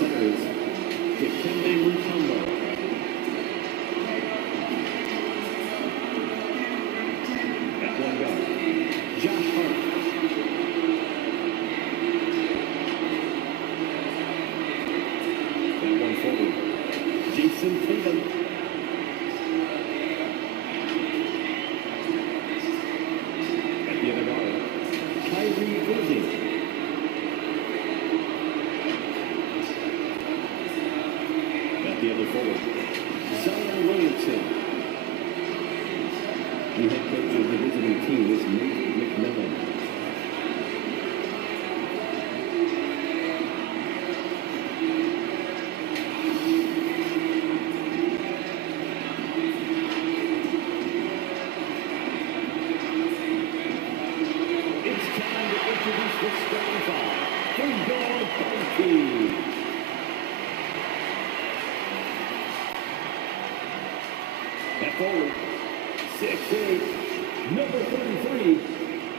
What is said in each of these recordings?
center is Dikembe Mutombo. At one guard, Josh Hart. At one forward, Jason Tatum. At the other guard, Kyrie Irving. The other forward, Zion Williamson. The head coach of the visiting team is Nate McMillan. It's time to introduce the starting five for your home team. At forward, 6'8", number 33,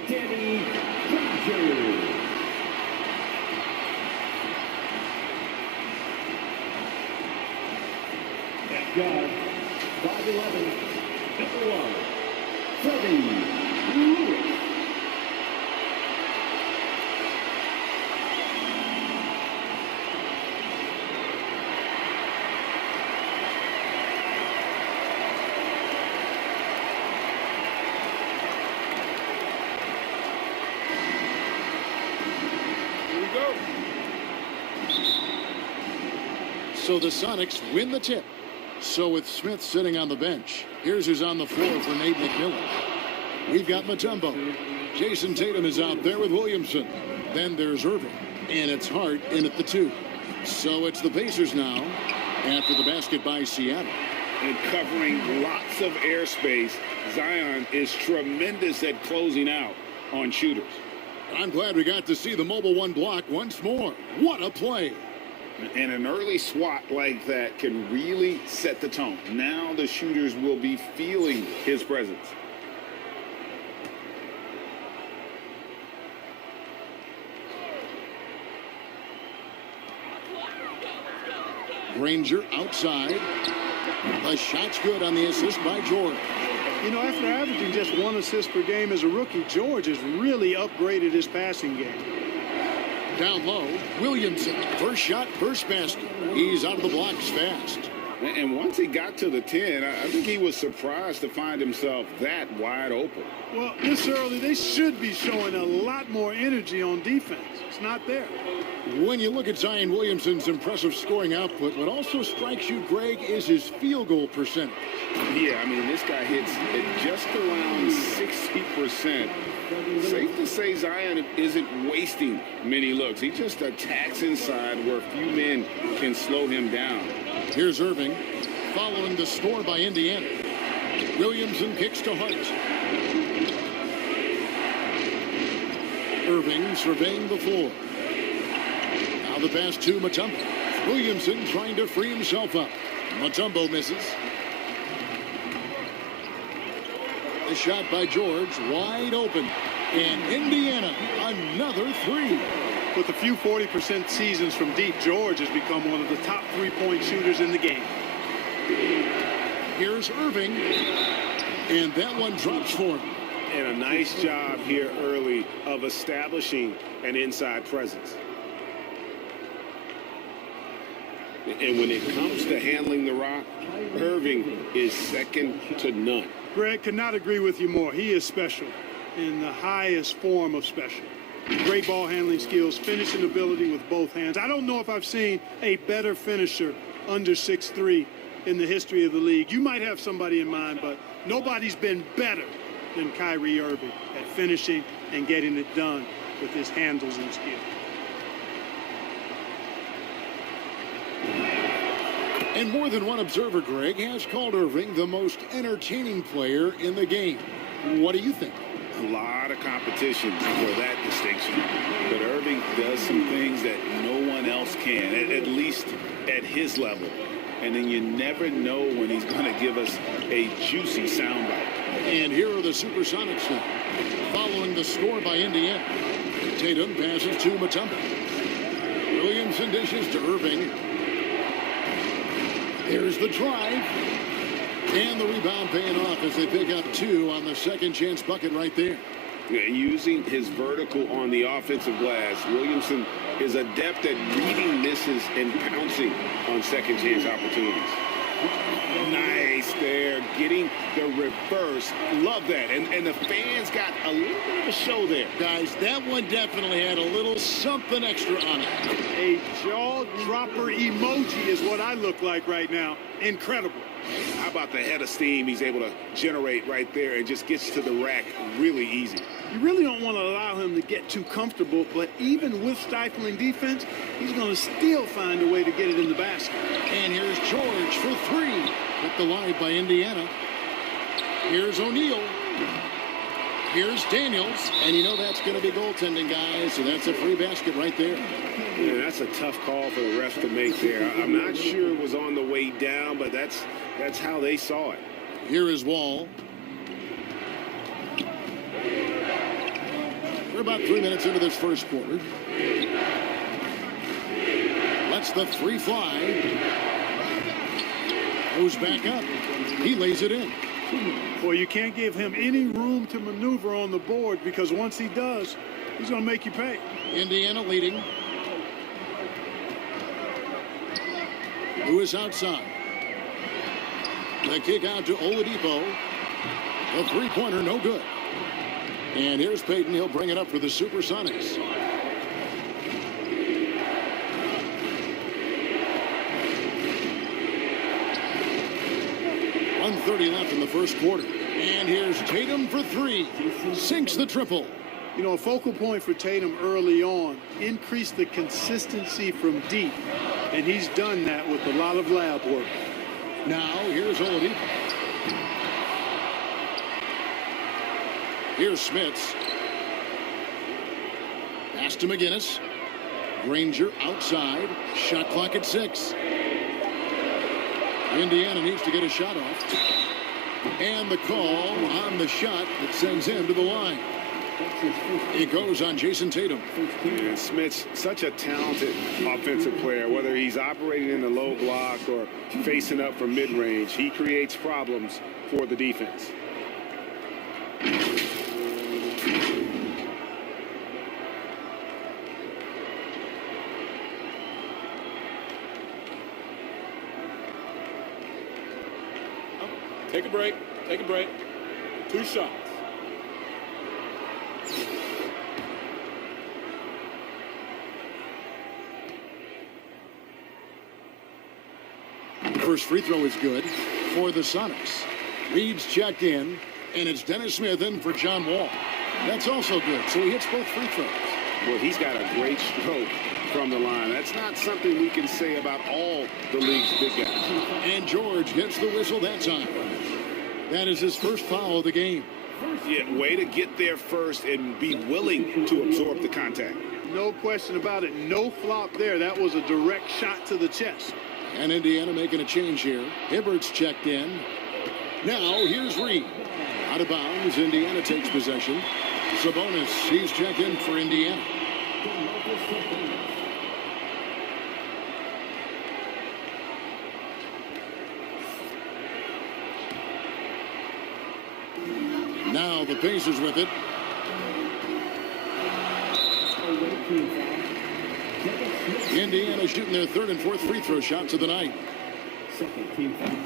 Danny Granger. At guard, 5'11", number 1, Freddie Lewis. So the Sonics win the tip. So with Smith sitting on the bench, here's who's on the floor for Nate McMillan. We've got Mutombo. Jason Tatum is out there with Williamson. Then there's Irving. And it's Hart in at the 2. So it's the Pacers now after the basket by Seattle. And covering lots of airspace, Zion is tremendous at closing out on shooters. I'm glad we got to see the mobile one block once more. What a play. And an early swat like that can really set the tone. Now the shooters will be feeling his presence. Granger outside. The shot's good on the assist by George. You know, after averaging just 1 assist per game as a rookie, George has really upgraded his passing game. Down low, Williamson. First shot, first basket. He's out of the blocks fast. And once he got to the 10, I think he was surprised to find himself that wide open. Well, this early, they should be showing a lot more energy on defense. It's not there. When you look at Zion Williamson's impressive scoring output, what also strikes you, Greg, is his field goal percentage. Yeah, I mean, this guy hits at just around 60%. Safe to say Zion isn't wasting many looks. He just attacks inside where few men can slow him down. Here's Irving following the score by Indiana. Williamson kicks to Hart. Irving surveying the floor. Now the pass to Mutombo. Williamson trying to free himself up. Mutombo misses. The shot by George, wide open. And Indiana, another 3. With a few 40% seasons from deep, George has become one of the top 3-point shooters in the game. Here's Irving. And that one drops for him. And a nice job here early of establishing an inside presence. And when it comes to handling the rock, Irving is second to none. Greg, could not agree with you more. He is special in the highest form of special. Great ball handling skills, finishing ability with both hands. I don't know if I've seen a better finisher under 6'3" in the history of the league. You might have somebody in mind, but nobody's been better than Kyrie Irving at finishing and getting it done with his handles and skill. And more than one observer, Greg, has called Irving the most entertaining player in the game. What do you think? A lot of competition for that distinction. But Irving does some things that no one else can, at least at his level. And then you never know when he's going to give us a juicy soundbite. And here are the Supersonics now, following the score by Indiana. Tatum passes to Mutombo. Williams Williamson dishes to Irving. Here's the drive. And the rebound paying off as they pick up 2 on the second chance bucket right there. Yeah, using his vertical on the offensive glass, Williamson is adept at reading misses and pouncing on second chance opportunities. Nice there, getting the reverse. Love that. And the fans got a little bit of a show there. Guys, that one definitely had a little something extra on it. A jaw-dropper emoji is what I look like right now. Incredible. How about the head of steam he's able to generate right there and just gets to the rack really easy. You really don't want to allow him to get too comfortable, but even with stifling defense, he's going to still find a way to get it in the basket. And here's George for 3. Hit the line by Indiana. Here's O'Neal. Here's Daniels. And you know that's going to be goaltending, guys. So that's a free basket right there. Yeah, that's a tough call for the ref to make there. I'm not sure it was on the way down, but that's how they saw it. Here is Wall. We're about 3 minutes into this first quarter. Lets the 3 fly. Goes back up. He lays it in. Well, you can't give him any room to maneuver on the board because once he does, he's going to make you pay. Indiana leading. Lewis outside. The kick out to Oladipo. The three-pointer, no good. And here's Payton. He'll bring it up for the Supersonics. .130 left in the first quarter. And here's Tatum for 3. Sinks the triple. You know, a focal point for Tatum early on, increase the consistency from deep. And he's done that with a lot of lab work. Now, here's Oladipo. Here's Smits. Pass to McGinnis. Granger outside. Shot clock at 6. Indiana needs to get a shot off. And the call on the shot that sends him to the line. It goes on Jason Tatum. And Smith's such a talented offensive player, whether he's operating in the low block or facing up from mid-range. He creates problems for the defense. Take a break. Take a break. 2 shots. First free throw is good for the Sonics. Reeves checked in, and it's Dennis Smith in for John Wall. That's also good, so he hits both free throws. Well, he's got a great stroke from the line. That's not something we can say about all the league's big guys. And George gets the whistle that time. That is his first foul of the game. Yeah, way to get there first and be willing to absorb the contact. No question about it. No flop there. That was a direct shot to the chest. And Indiana making a change here. Hibbert's checked in. Now here's Reed. Out of bounds. Indiana takes possession. Sabonis, he's checked in for Indiana. Now the Pacers with it. Indiana shooting their third and fourth free throw shots of the night.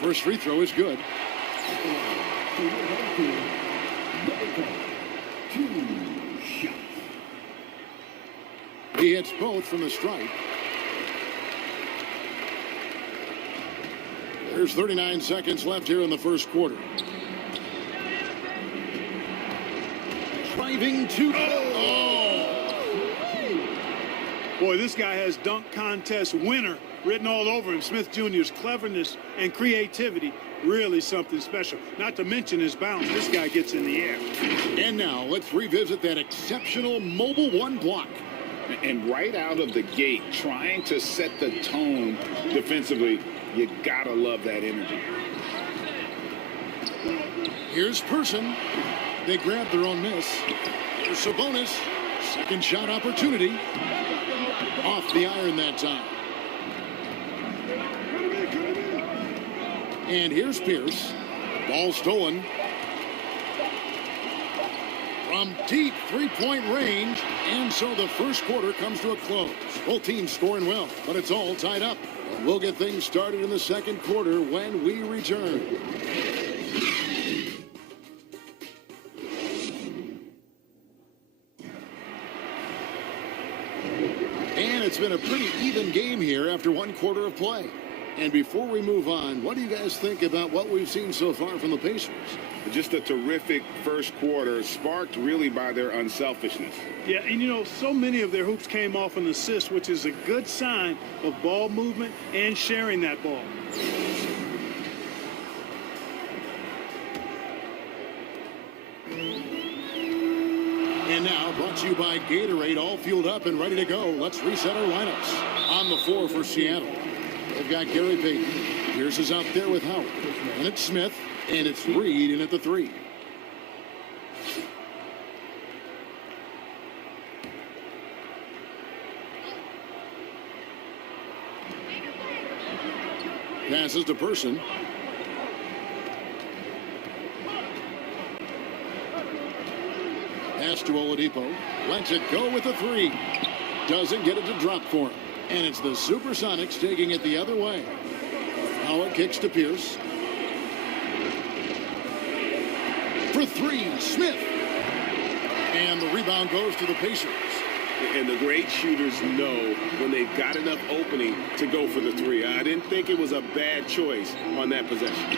First free throw is good. He hits both from the stripe. There's 39 seconds left here in the first quarter. Driving to... Boy, this guy has dunk contest winner written all over him. Smith Jr.'s cleverness and creativity, really something special. Not to mention his bounce. This guy gets in the air. And now let's revisit that exceptional mobile one block. And right out of the gate, trying to set the tone defensively, you gotta love that energy. Here's Person. They grab their own miss. Here's Sabonis. Second shot opportunity. Off the iron that time. And here's Pierce. Ball stolen. From deep three-point range. And so the first quarter comes to a close. Both teams scoring well, but it's all tied up. And we'll get things started in the second quarter when we return. And it's been a pretty even game here after one quarter of play. And before we move on, what do you guys think about what we've seen so far from the Pacers? Just a terrific first quarter, sparked really by their unselfishness. Yeah, and you know, so many of their hoops came off an assist, which is a good sign of ball movement and sharing that ball. And now, brought to you by Gatorade, all fueled up and ready to go. Let's reset our lineups. On the floor for Seattle, they've got Gary Payton. Pierce is out there with Howard. And it's Smith, and it's Reed in at the 3. Passes to Person. Pass to Oladipo. Lets it go with a 3. Doesn't get it to drop for him. And it's the Supersonics taking it the other way. Howard kicks to Pierce. For 3, Smith. And the rebound goes to the Pacers. And the great shooters know when they've got enough opening to go for the 3. I didn't think it was a bad choice on that possession.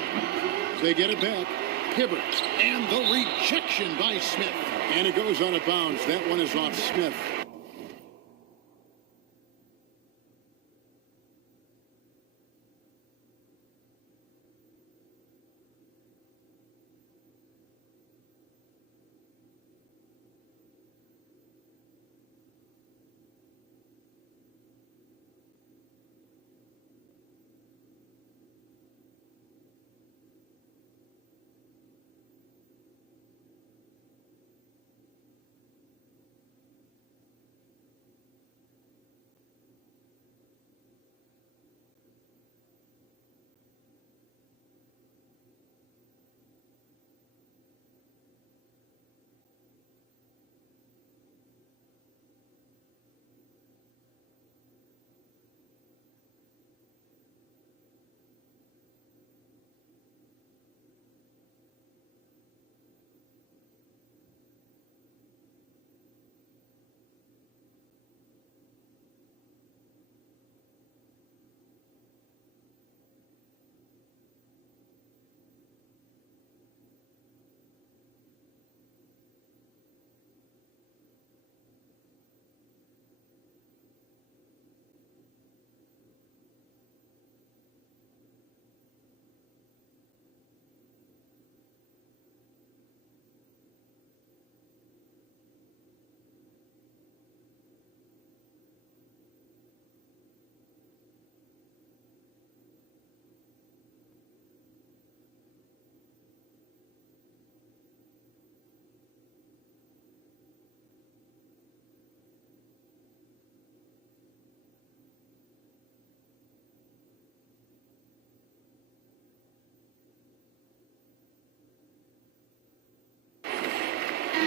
They get it back. Hibbert. And the rejection by Smith. And it goes out of bounds. That one is off Smith.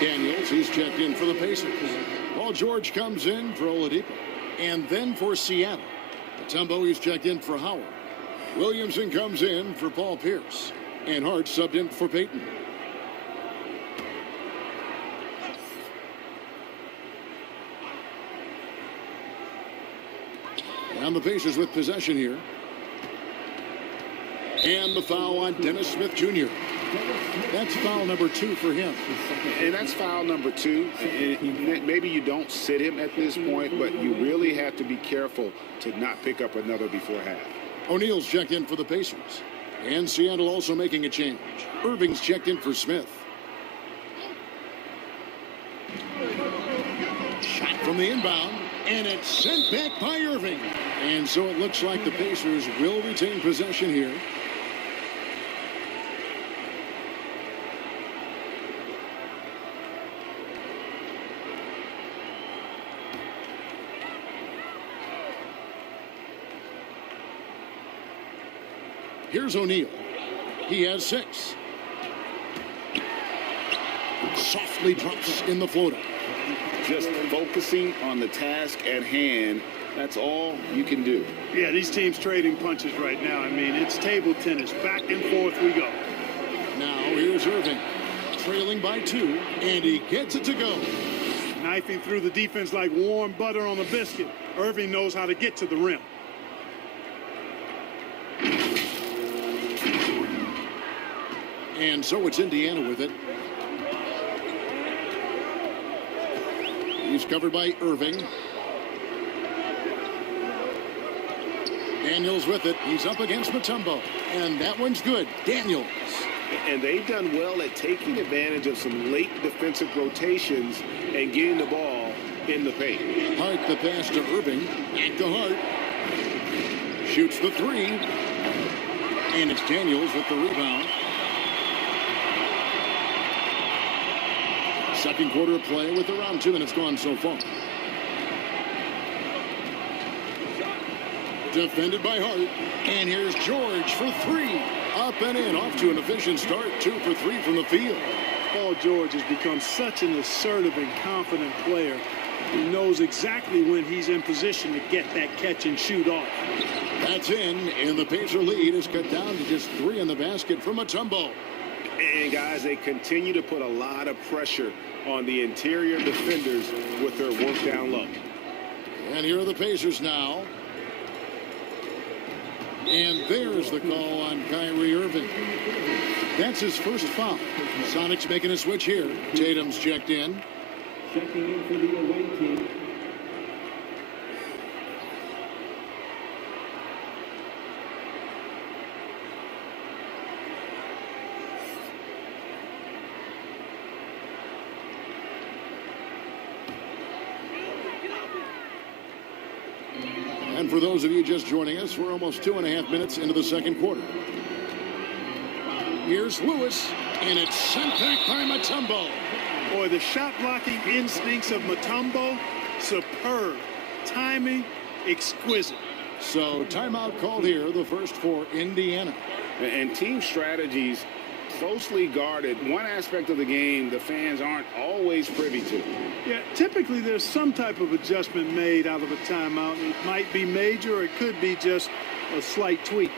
Daniels, he's checked in for the Pacers. Paul George comes in for Oladipo. And then for Seattle, Mutombo, he's checked in for Howard. Williamson comes in for Paul Pierce. And Hart subbed in for Payton. And the Pacers with possession here. And the foul on Dennis Smith Jr. That's foul number 2 for him. And that's foul number 2. And maybe you don't sit him at this point, but you really have to be careful to not pick up another before half. O'Neal's checked in for the Pacers. And Seattle also making a change. Irving's checked in for Smith. Shot from the inbound. And it's sent back by Irving. And so it looks like the Pacers will retain possession here. Here's O'Neal. He has 6. Softly drops in the floater. Just focusing on the task at hand. That's all you can do. Yeah, these teams trading punches right now. I mean, it's table tennis. Back and forth we go. Now here's Irving. Trailing by 2, and he gets it to go. Knifing through the defense like warm butter on a biscuit. Irving knows how to get to the rim. And so it's Indiana with it. He's covered by Irving. Daniels with it. He's up against Mutombo. And that one's good. Daniels. And they've done well at taking advantage of some late defensive rotations and getting the ball in the paint. Hart the pass to Irving. Back to Hart. Shoots the 3. And it's Daniels with the rebound. Second quarter of play with around 2 minutes gone so far. Defended by Hart. And here's George for 3. Up and in. Off to an efficient start. 2 for 3 from the field. Paul George has become such an assertive and confident player. He knows exactly when he's in position to get that catch and shoot off. That's in. And the Pacer lead is cut down to just 3 in the basket from Mutombo. And guys, they continue to put a lot of pressure on the interior defenders with their work down low. And here are the Pacers now. And there's the call on Kyrie Irving. That's his first foul. Sonics making a switch here. Tatum's checked in. Checking in for the away team. And for those of you just joining us, we're almost 2.5 minutes into the second quarter. Here's Lewis, and it's sent back by Mutombo. Boy, the shot blocking instincts of Mutombo, superb. Timing, exquisite. So timeout called here, the first for Indiana. And team strategies closely guarded. One aspect of the game the fans aren't always privy to. Yeah, typically there's some type of adjustment made out of a timeout. It might be major or it could be just a slight tweak.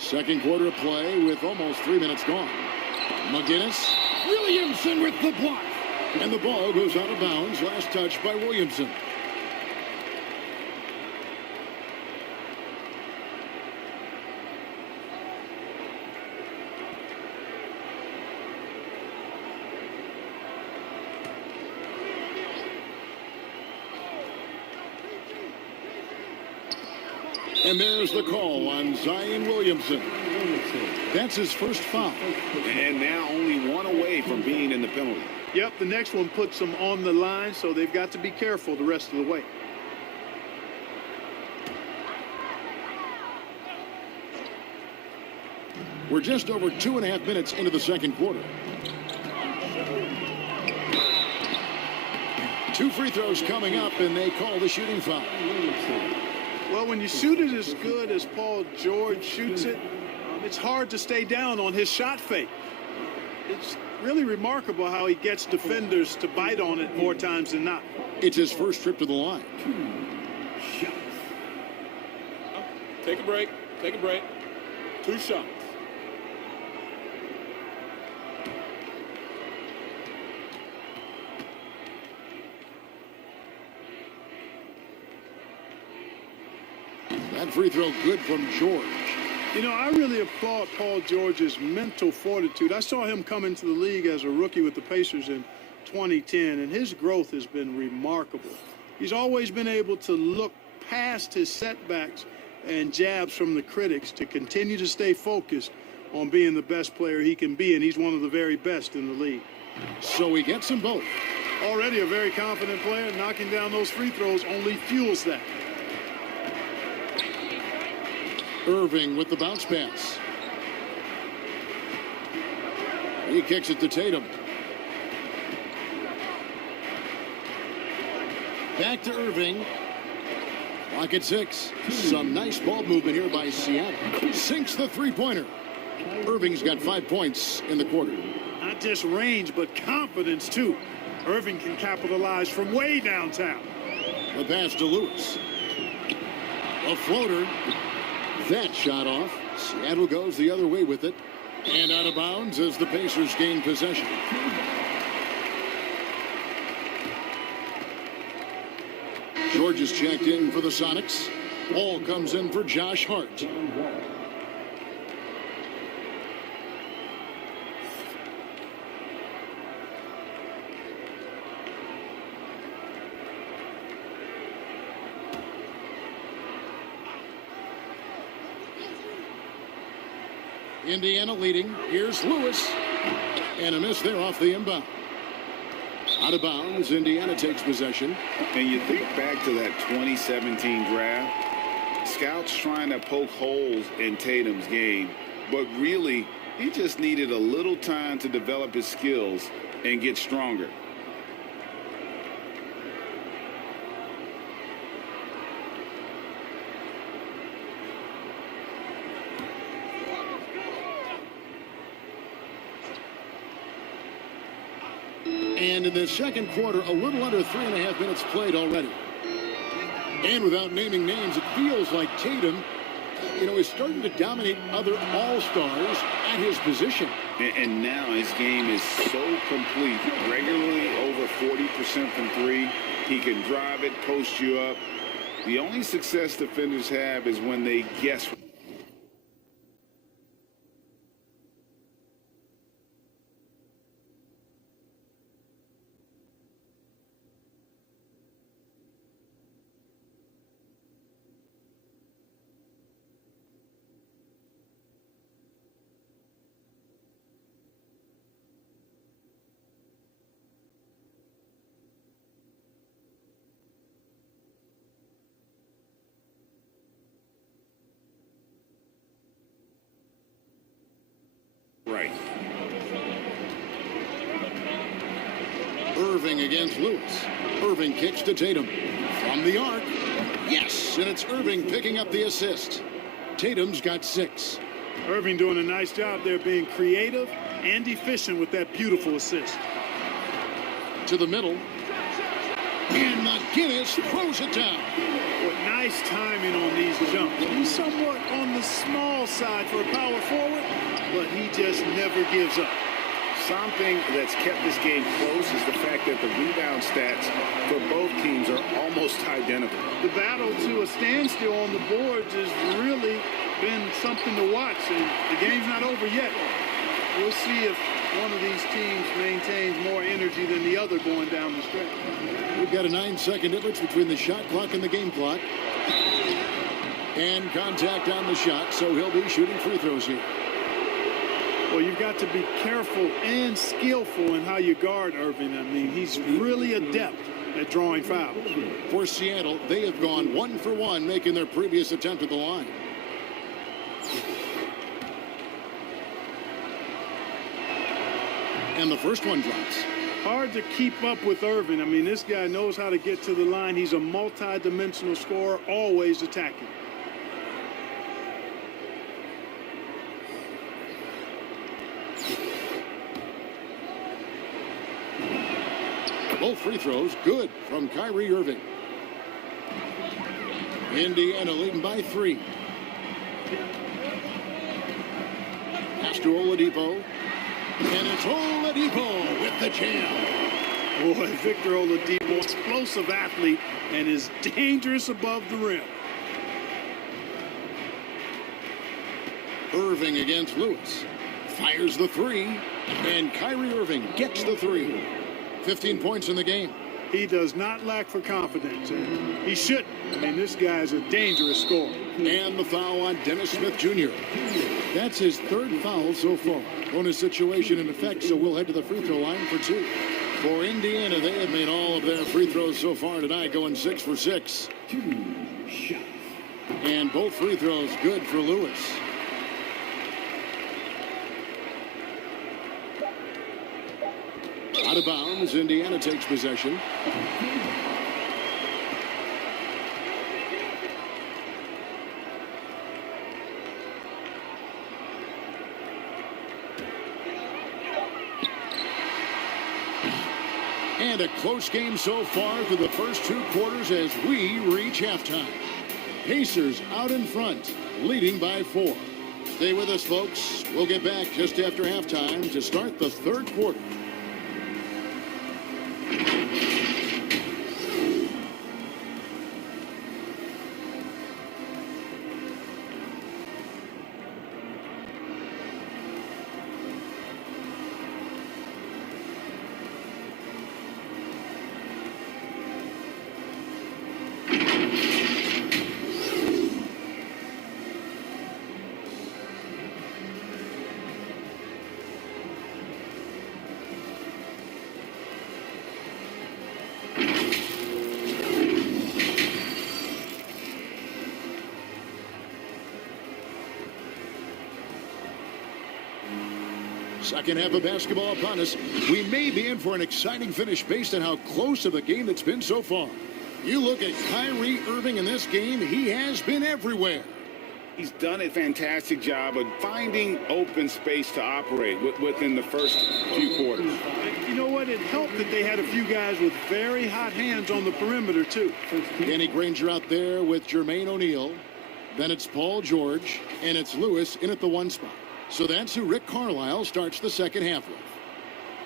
Second quarter of play with almost 3 minutes gone. McGinnis, Williamson with the block. And the ball goes out of bounds. Last touch by Williamson. And there's the call on Zion Williamson. That's his first foul. And now only 1 away from being in the penalty. Yep, the next one puts them on the line, so they've got to be careful the rest of the way. We're just over 2.5 minutes into the second quarter. 2 free throws coming up, and they call the shooting foul. Well, when you shoot it as good as Paul George shoots it, it's hard to stay down on his shot fake. It's really remarkable how he gets defenders to bite on it more times than not. It's his first trip to the line. Take a break. Take a break. 2 shots. That free throw good from George. You know, I really applaud Paul George's mental fortitude. I saw him come into the league as a rookie with the Pacers in 2010, and his growth has been remarkable. He's always been able to look past his setbacks and jabs from the critics to continue to stay focused on being the best player he can be, and he's one of the very best in the league. So he gets them both. Already a very confident player. Knocking down those free throws only fuels that. Irving with the bounce pass. He kicks it to Tatum. Back to Irving. Clock at 6. Some nice ball movement here by Seattle. Sinks the three-pointer. Irving's got 5 points in the quarter. Not just range, but confidence, too. Irving can capitalize from way downtown. The pass to Lewis. A floater. That shot off. Seattle goes the other way with it. And out of bounds as the Pacers gain possession. George is checked in for the Sonics. Ball comes in for Josh Hart. Indiana leading. Here's Lewis. And a miss there off the inbound. Out of bounds, Indiana takes possession. And you think back to that 2017 draft, scouts trying to poke holes in Tatum's game, but really, he just needed a little time to develop his skills and get stronger. And in the second quarter, a little under 3.5 minutes played already. And without naming names, it feels like Tatum, is starting to dominate other all-stars at his position. And now his game is so complete. Regularly over 40% from three. He can drive it, post you up. The only success defenders have is when they guess. Right. Irving against Lewis. Irving kicks to Tatum. From the arc. Yes, and it's Irving picking up the assist. Tatum's got 6. Irving doing a nice job there being creative and efficient with that beautiful assist. To the middle. And McGinnis throws it down. What nice timing on these jumps. He's somewhat on the small side for a power forward, but he just never gives up. Something that's kept this game close is the fact that the rebound stats for both teams are almost identical. The battle to a standstill on the boards has really been something to watch, and the game's not over yet. We'll see if one of these teams maintains more energy than the other going down the stretch. We've got a 9-second difference between the shot clock and the game clock. And contact on the shot, so he'll be shooting free throws here. Well, you've got to be careful and skillful in how you guard Irving. I mean, he's really adept at drawing fouls. For Seattle, they have gone 1 for 1, making their previous attempt at the line. And the first one drops. Hard to keep up with Irving. I mean, this guy knows how to get to the line. He's a multi-dimensional scorer, always attacking. Both free throws good from Kyrie Irving. Indiana leading by 3. Pass to Oladipo. And it's Oladipo with the jam. Boy, Victor Oladipo, explosive athlete, and is dangerous above the rim. Irving against Lewis. Fires the 3. And Kyrie Irving gets the 3. 15 points in the game. He does not lack for confidence. He shouldn't. I mean, this guy is a dangerous scorer. And the foul on Dennis Smith Jr. That's his 3rd foul so far. Bonus situation in effect, so we'll head to the free throw line for 2. For Indiana, they have made all of their free throws so far tonight, going 6 for 6. 2 shots. And both free throws good for Lewis. Out of bounds, Indiana takes possession. And a close game so far through the first 2 quarters as we reach halftime. Pacers out in front, leading by 4. Stay with us, folks. We'll get back just after halftime to start the 3rd quarter. Second half of basketball upon us. We may be in for an exciting finish based on how close of a game it's been so far. You look at Kyrie Irving in this game, he has been everywhere. He's done a fantastic job of finding open space to operate within the first few quarters. You know what? It helped that they had a few guys with very hot hands on the perimeter, too. Danny Granger out there with Jermaine O'Neal. Then it's Paul George, and it's Lewis in at the 1 spot. So that's who Rick Carlisle starts the second half with.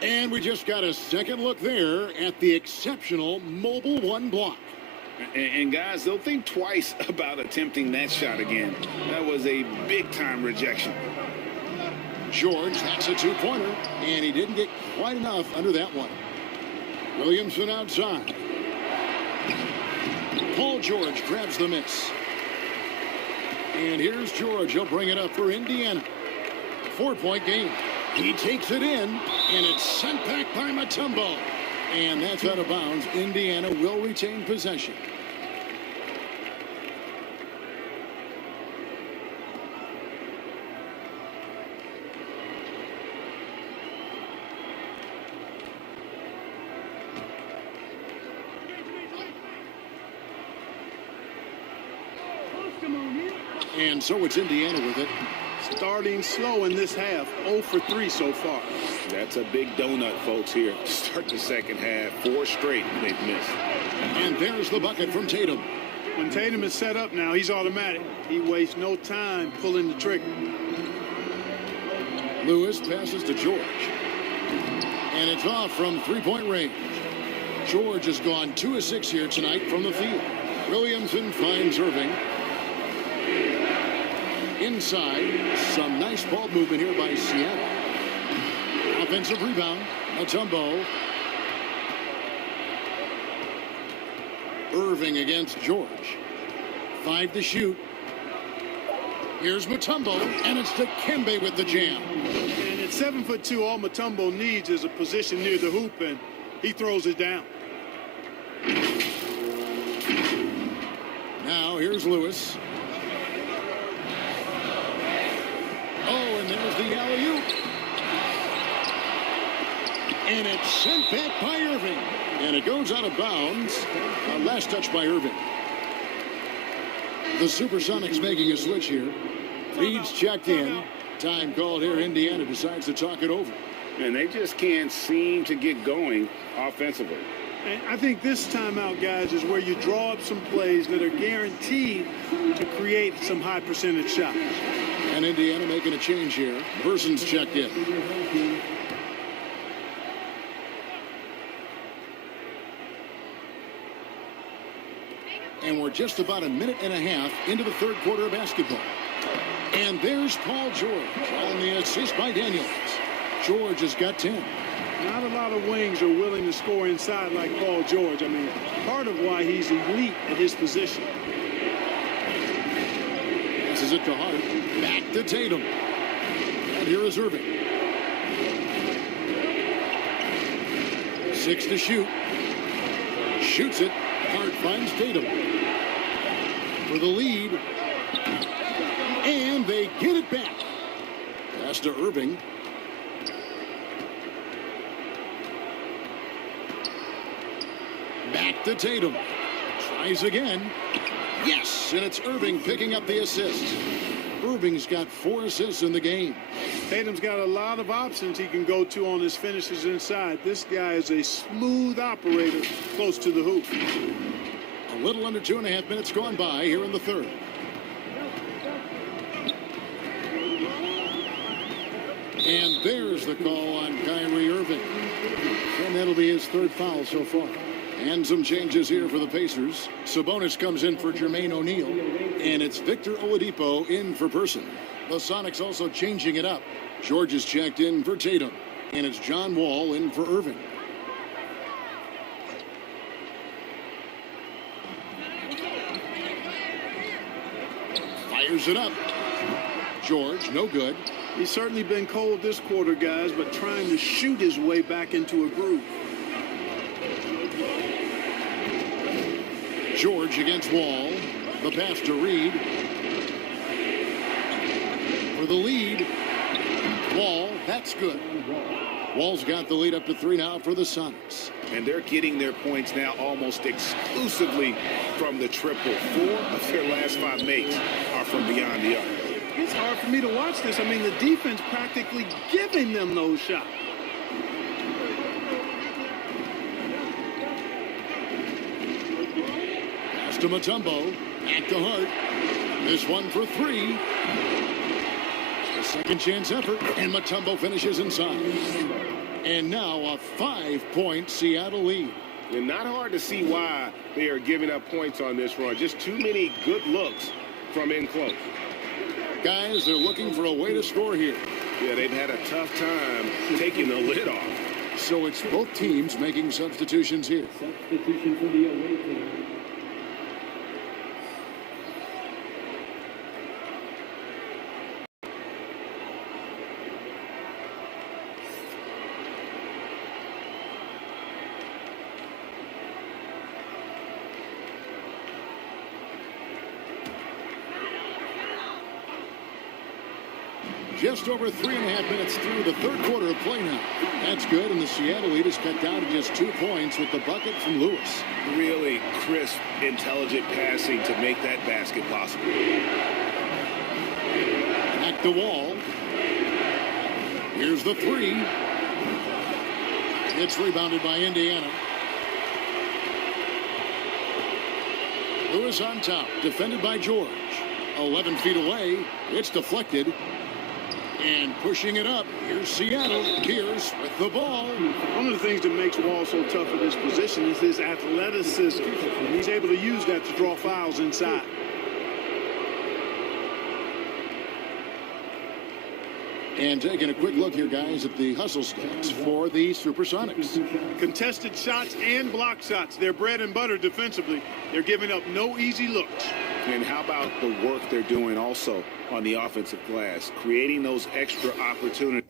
And we just got a second look there at the exceptional mobile 1 block. And guys, they'll think twice about attempting that shot again. That was a big-time rejection. George, that's a 2-pointer, and he didn't get quite enough under that one. Williamson outside. Paul George grabs the miss. And here's George. He'll bring it up for Indiana. 4-point game. He takes it in, and it's sent back by Mutombo. And that's out of bounds. Indiana will retain possession. And so it's Indiana with it. Starting slow in this half, 0 for 3 so far. That's a big donut, folks, here. Start the second half, 4 straight they've missed. And there's the bucket from Tatum. When Tatum is set up now, he's automatic. He wastes no time pulling the trigger. Lewis passes to George. And it's off from 3-point range. George has gone 2 of 6 here tonight from the field. Williamson finds Irving. Inside, some nice ball movement here by Seattle. Offensive rebound, Mutombo. Irving against George. 5 to shoot. Here's Mutombo, and it's Dikembe with the jam. And at 7'2", all Mutombo needs is a position near the hoop, and he throws it down. Now here's Lewis. Oh, and there's the alley-oop. And it's sent back by Irving. And it goes out of bounds. Last touch by Irving. The Supersonics making a switch here. Reed's checked in. Time called here. Indiana decides to talk it over. And they just can't seem to get going offensively. And I think this timeout, guys, is where you draw up some plays that are guaranteed to create some high percentage shots. And Indiana making a change here. Person's checked in. And we're just about a minute and a half into the 3rd quarter of basketball. And there's Paul George on the assist by Daniels. George has got 10. Not a lot of wings are willing to score inside like Paul George. I mean, part of why he's elite at his position. Passes it to Hart. Back to Tatum. And here is Irving. 6 to shoot. Shoots it. Hart finds Tatum for the lead. And they get it back. Pass to Irving. Back to Tatum. Tries again. Yes, and it's Irving picking up the assist. Irving's got 4 assists in the game. Tatum's got a lot of options he can go to on his finishes inside. This guy is a smooth operator close to the hoop. A little under 2.5 minutes gone by here in the third. And there's the call on Kyrie Irving. And that'll be his 3rd foul so far. And some changes here for the Pacers. Sabonis comes in for Jermaine O'Neal. And it's Victor Oladipo in for Person. The Sonics also changing it up. George is checked in for Tatum. And it's John Wall in for Irving. Fires it up. George, no good. He's certainly been cold this quarter, guys, but trying to shoot his way back into a groove. George against Wall. The pass to Reed. For the lead. Wall, that's good. Wall's got the lead up to 3 now for the Sonics. And they're getting their points now almost exclusively from the triple. 4 of their last 5 makes are from beyond the arc. It's hard for me to watch this. I mean, the defense practically giving them those shots. Pass to Mutombo. At the heart. This one for 3. A second chance effort. And Mutombo finishes inside. And now a 5-point Seattle lead. And not hard to see why they are giving up points on this run. Just too many good looks from in close. Guys, they're looking for a way to score here. Yeah, they've had a tough time taking the lid off. So it's both teams making substitutions here. Substitution for the away team. Just over 3.5 minutes through the third quarter of play now. That's good, and the Seattle lead is cut down to just 2 points with the bucket from Lewis. Really crisp, intelligent passing to make that basket possible. Back to Wall. Here's the 3. It's rebounded by Indiana. Lewis on top, defended by George. 11 feet away. It's deflected. And pushing it up, here's Seattle. Pierce with the ball. One of the things that makes Wall so tough in this position is his athleticism. He's able to use that to draw fouls inside. And taking a quick look here, guys, at the hustle stats for the Supersonics. Contested shots and block shots. They're bread and butter defensively. They're giving up no easy looks. And how about the work they're doing also on the offensive glass, creating those extra opportunities.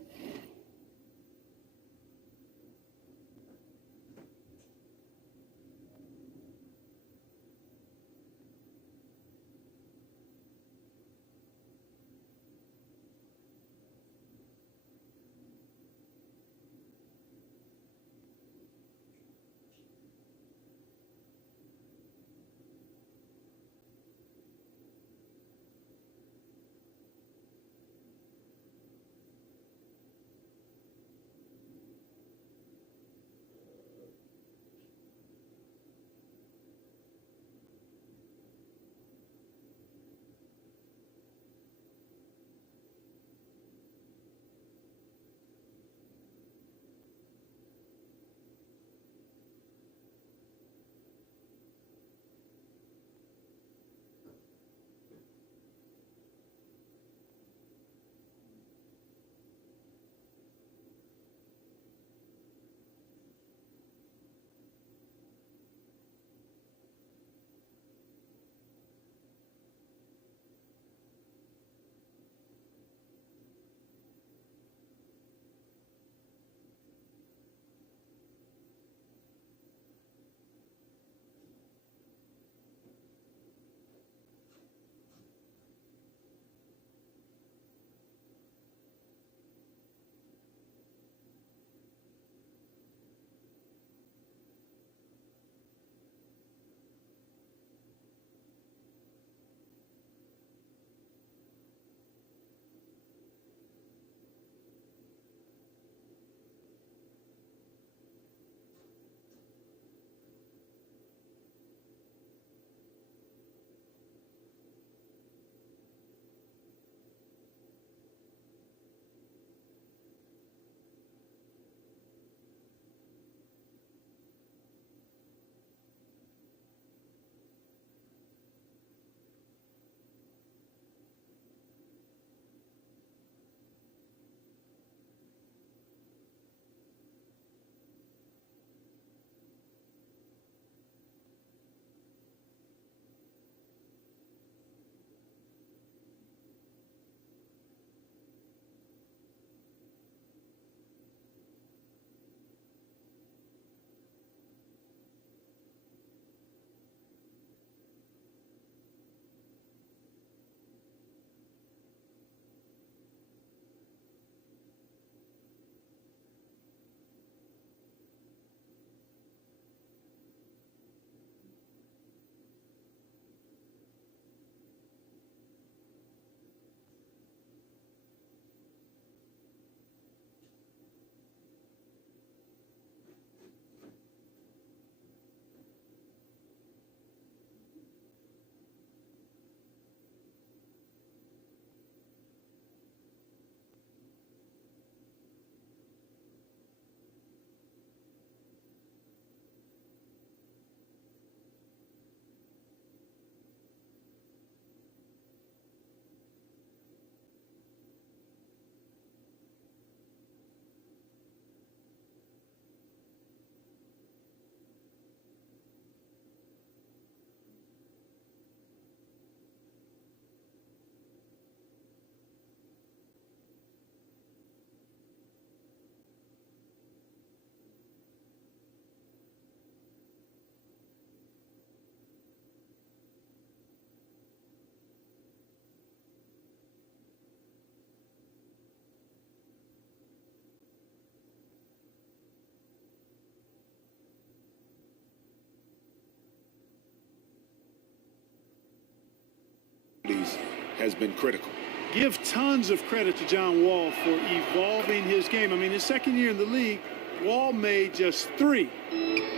has been critical. Give tons of credit to John Wall for evolving his game. I mean, his second year in the league, Wall made just 3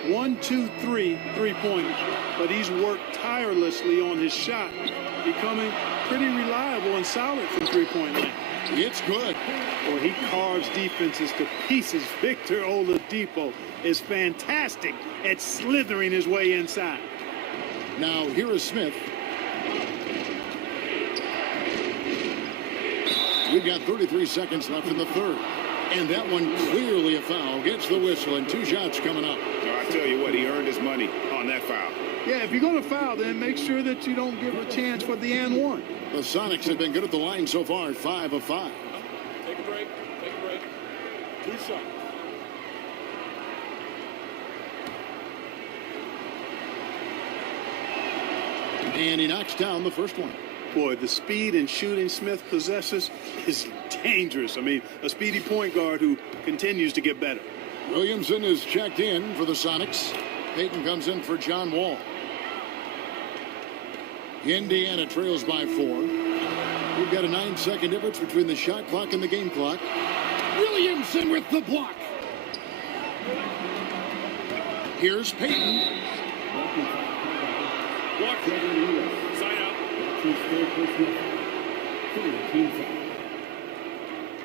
three-pointers. But he's worked tirelessly on his shot, becoming pretty reliable and solid from three-point line. It's good. Or he carves defenses to pieces. Victor Oladipo is fantastic at slithering his way inside. Now here is Smith. We've got 33 seconds left in the third. And that one clearly a foul. Gets the whistle and 2 shots coming up. I tell you what, he earned his money on that foul. Yeah, if you're going to foul, then make sure that you don't give a chance for the and one. The Sonics have been good at the line so far, 5 of 5. Take a break. Take a break. 2 shots. And he knocks down the first one. Boy, the speed and shooting Smith possesses is dangerous. I mean, a speedy point guard who continues to get better. Williamson is checked in for the Sonics. Payton comes in for John Wall. Indiana trails by 4. We've got a 9-second difference between the shot clock and the game clock. Williamson with the block. Here's Payton. Block. Side out.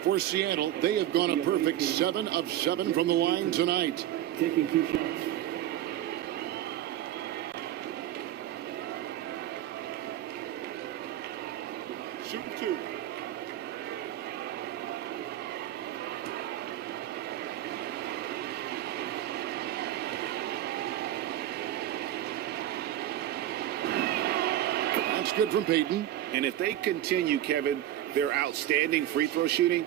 For Seattle, they have gone a perfect 7 of 7 from the line tonight. Taking 2 shots. Shooting 2. That's good from Payton. And if they continue, Kevin, their outstanding free throw shooting,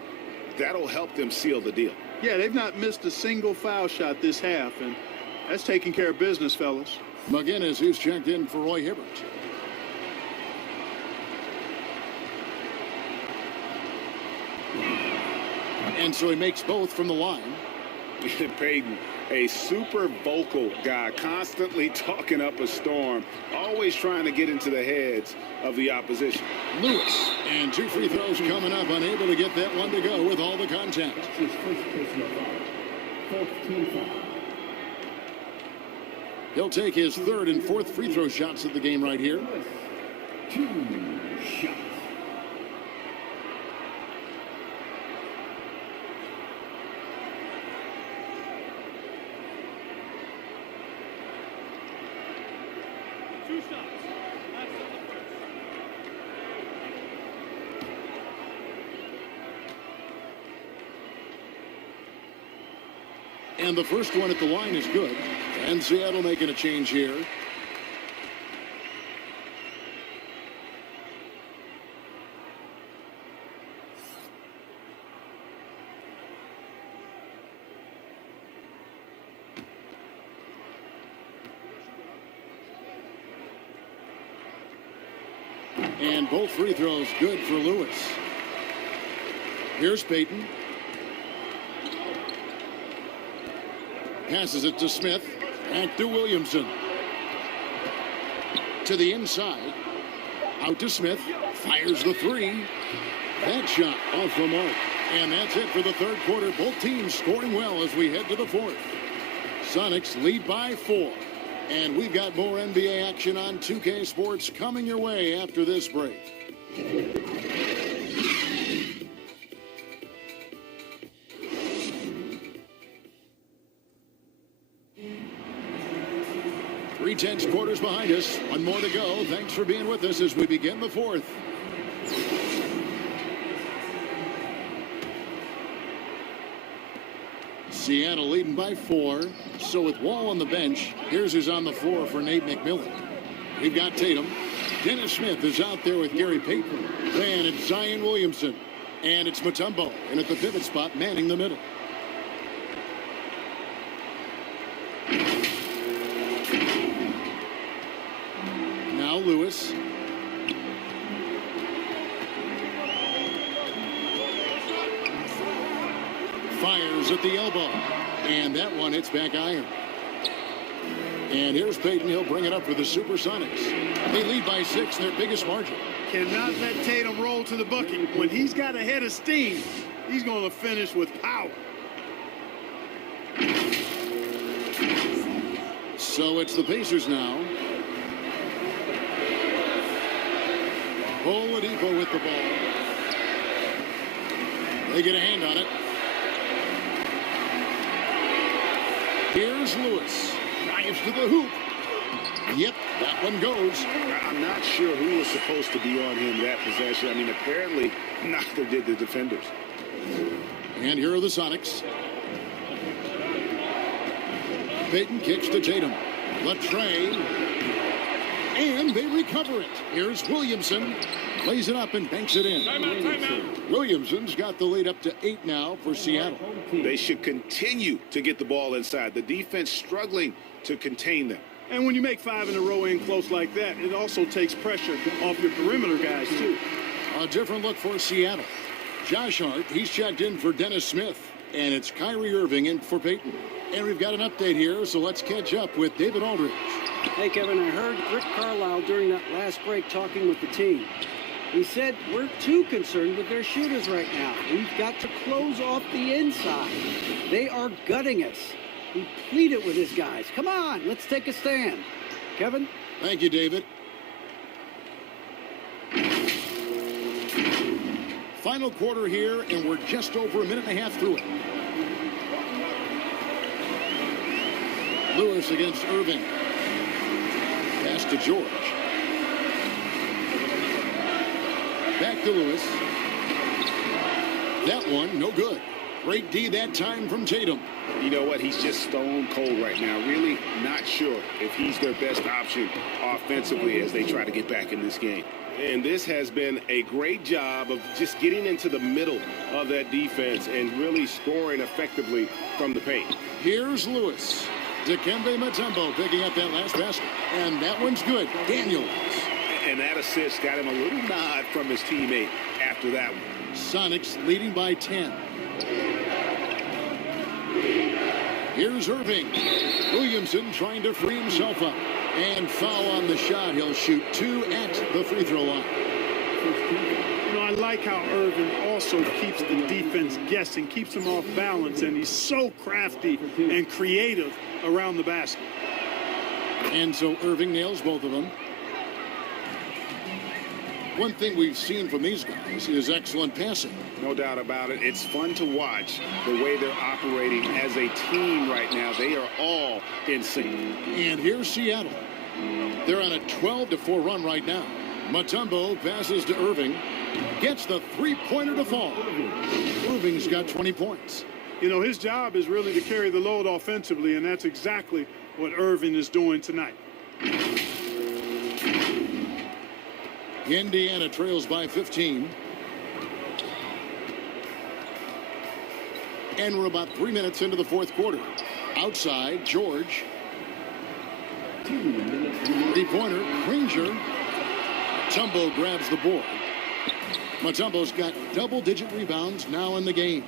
that'll help them seal the deal. Yeah, they've not missed a single foul shot this half, and that's taking care of business, fellas. McGinnis, who's checked in for Roy Hibbert. And so he makes both from the line. Payton, a super vocal guy, constantly talking up a storm, always trying to get into the heads of the opposition. Lewis, and 2 free throws coming up, unable to get that one to go with all the contact. That's his first personal foul. 4th team foul. He'll take his 3rd and 4th free throw shots of the game right here. 2 shots. And the first one at the line is good. And Seattle making a change here. And both free throws good for Lewis. Here's Payton. Passes it to Smith. Back to Williamson. To the inside. Out to Smith. Fires the 3. That shot off the mark. And that's it for the third quarter. Both teams scoring well as we head to the 4th. Sonics lead by 4. And we've got more NBA action on 2K Sports coming your way after this break. Three tenths quarters behind us. One more to go. Thanks for being with us as we begin the 4th. Seattle leading by 4. So with Wall on the bench, here's who's on the floor for Nate McMillan. We've got Tatum. Dennis Smith is out there with Gary Payton. Then it's Zion Williamson. And it's Mutombo. And at the pivot spot, manning the middle. Now Lewis. Fires at the elbow. And that one hits back iron. And here's Payton. He'll bring it up for the Supersonics. They lead by 6, their biggest margin. Cannot let Tatum roll to the bucket. When he's got a head of steam, he's going to finish with power. So it's the Pacers now. Oladipo with the ball. They get a hand on it. Here's Lewis. Drives to the hoop. Yep, that one goes. I'm not sure who was supposed to be on him that possession. I mean, apparently neither did the defenders. And here are the Sonics. Payton kicks to Tatum. Latrey. And they recover it. Here's Williamson. Lays it up and banks it in. Timeout. Williamson's got the lead up to 8 now for Seattle. They should continue to get the ball inside. The defense struggling to contain them. And when you make 5 in a row in close like that, it also takes pressure off your perimeter guys, too. A different look for Seattle. Josh Hart, he's checked in for Dennis Smith. And it's Kyrie Irving in for Payton. And we've got an update here, so let's catch up with David Aldridge. Hey, Kevin, I heard Rick Carlisle during that last break talking with the team. He said, we're too concerned with their shooters right now. We've got to close off the inside. They are gutting us. He pleaded with his guys. Come on, let's take a stand. Kevin? Thank you, David. Final quarter here, and we're just over a minute and a half through it. Lewis against Irving. Pass to George. Back to Lewis. That one, no good. Great D that time from Tatum. You know what? He's just stone cold right now. Really not sure if he's their best option offensively as they try to get back in this game. And this has been a great job of just getting into the middle of that defense and really scoring effectively from the paint. Here's Lewis. Dikembe Mutombo picking up that last basket. And that one's good. Daniels. And that assist got him a little nod from his teammate after that one. Sonics leading by 10. Here's Irving. Williamson trying to free himself up. And foul on the shot. He'll shoot 2 at the free throw line. You know, I like how Irving also keeps the defense guessing, keeps them off balance, and he's so crafty and creative around the basket. And so Irving nails both of them. One thing we've seen from these guys is excellent passing. No doubt about it. It's fun to watch the way they're operating as a team right now. They are all in sync. And here's Seattle. They're on a 12-4 run right now. Mutombo passes to Irving. Gets the three-pointer to fall. Irving's got 20 points. You know, his job is really to carry the load offensively, and that's exactly what Irving is doing tonight. Indiana trails by 15. And we're about 3 minutes into the fourth quarter. Outside, George. Three-pointer, Granger. Mutombo grabs the board. Mutombo's got double-digit rebounds now in the game.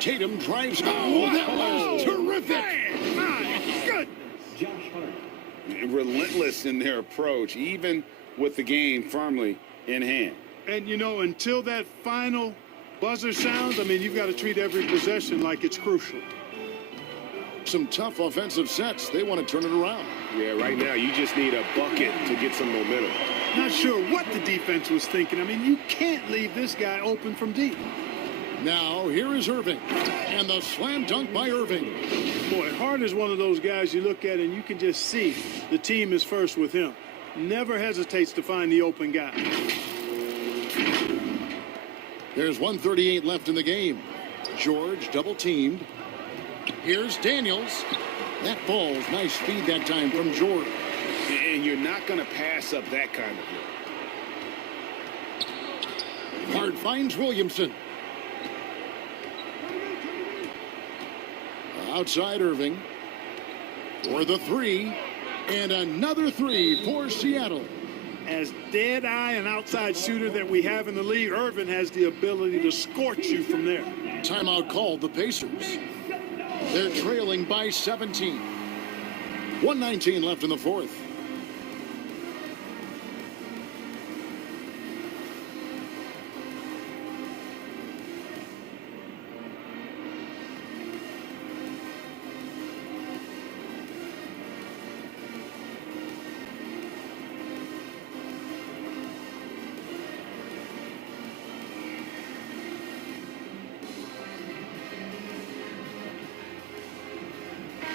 Tatum drives. Oh, that was terrific. My goodness. Relentless in their approach, even with the game firmly in hand. And, you know, until that final buzzer sounds, I mean, you've got to treat every possession like it's crucial. Some tough offensive sets. They want to turn it around. Yeah, right now you just need a bucket to get some momentum. Not sure what the defense was thinking. I mean, you can't leave this guy open from deep. Now, here is Irving. And the slam dunk by Irving. Boy, Hart is one of those guys you look at and you can just see the team is first with him. Never hesitates to find the open guy. There's 1:38 left in the game. George double teamed. Here's Daniels. That ball's nice feed that time from George. And you're not going to pass up that kind of look. Hart finds Williamson. Outside Irving. For the three. And another three for Seattle. As dead-eye and outside shooter that we have in the league, Irving has the ability to scorch you from there. Timeout called the Pacers. They're trailing by 17. 1:19 left in the fourth.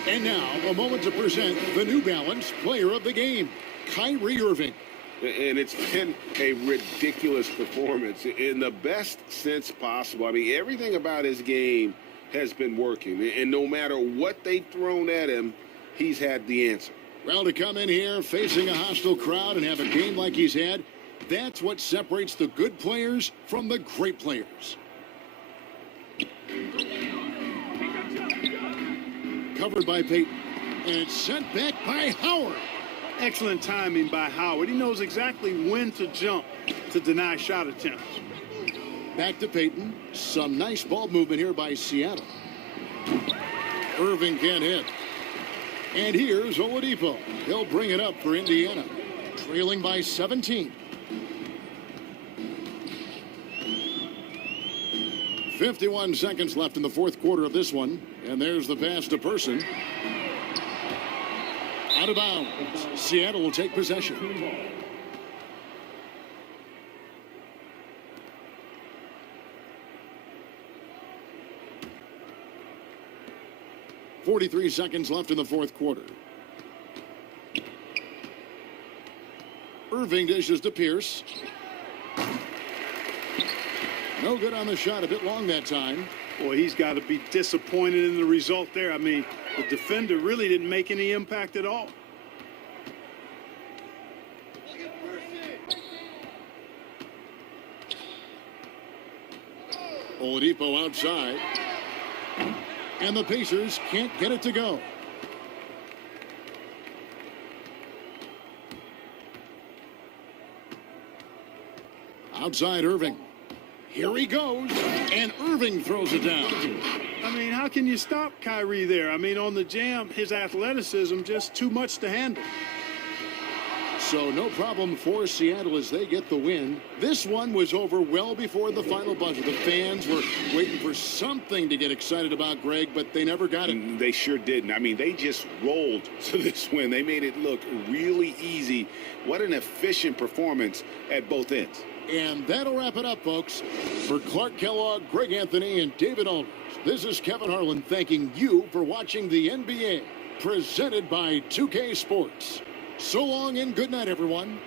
And now, a moment to present the New Balance Player of the Game, Kyrie Irving. And it's been a ridiculous performance in the best sense possible. I mean, everything about his game has been working. And no matter what they've thrown at him, he's had the answer. Well, to come in here facing a hostile crowd and have a game like he's had, that's what separates the good players from the great players. Covered by Peyton. And it's sent back by Howard. Excellent timing by Howard. He knows exactly when to jump to deny shot attempts. Back to Peyton. Some nice ball movement here by Seattle. Irving can't hit. And here's Oladipo. He'll bring it up for Indiana. Trailing by 17. 51 seconds left in the fourth quarter of this one. And there's the pass to Person. Out of bounds. Seattle will take possession. .43 seconds left in the fourth quarter. Irving dishes to Pierce. No good on the shot. A bit long that time. Boy, he's got to be disappointed in the result there. I mean, the defender really didn't make any impact at all. Oladipo outside. And the Pacers can't get it to go. Outside Irving. Here he goes. And Irving throws it down. I mean, how can you stop Kyrie there? I mean, on the jam, his athleticism just too much to handle. So no problem for Seattle as they get the win. This one was over well before the final buzzer. The fans were waiting for something to get excited about, Greg, but they never got it. They sure didn't. I mean, they just rolled to this win. They made it look really easy. What an efficient performance at both ends. And that'll wrap it up, folks. For Clark Kellogg, Greg Anthony, and David Aldridge, this is Kevin Harlan thanking you for watching the NBA, presented by 2K Sports. So long and good night, everyone.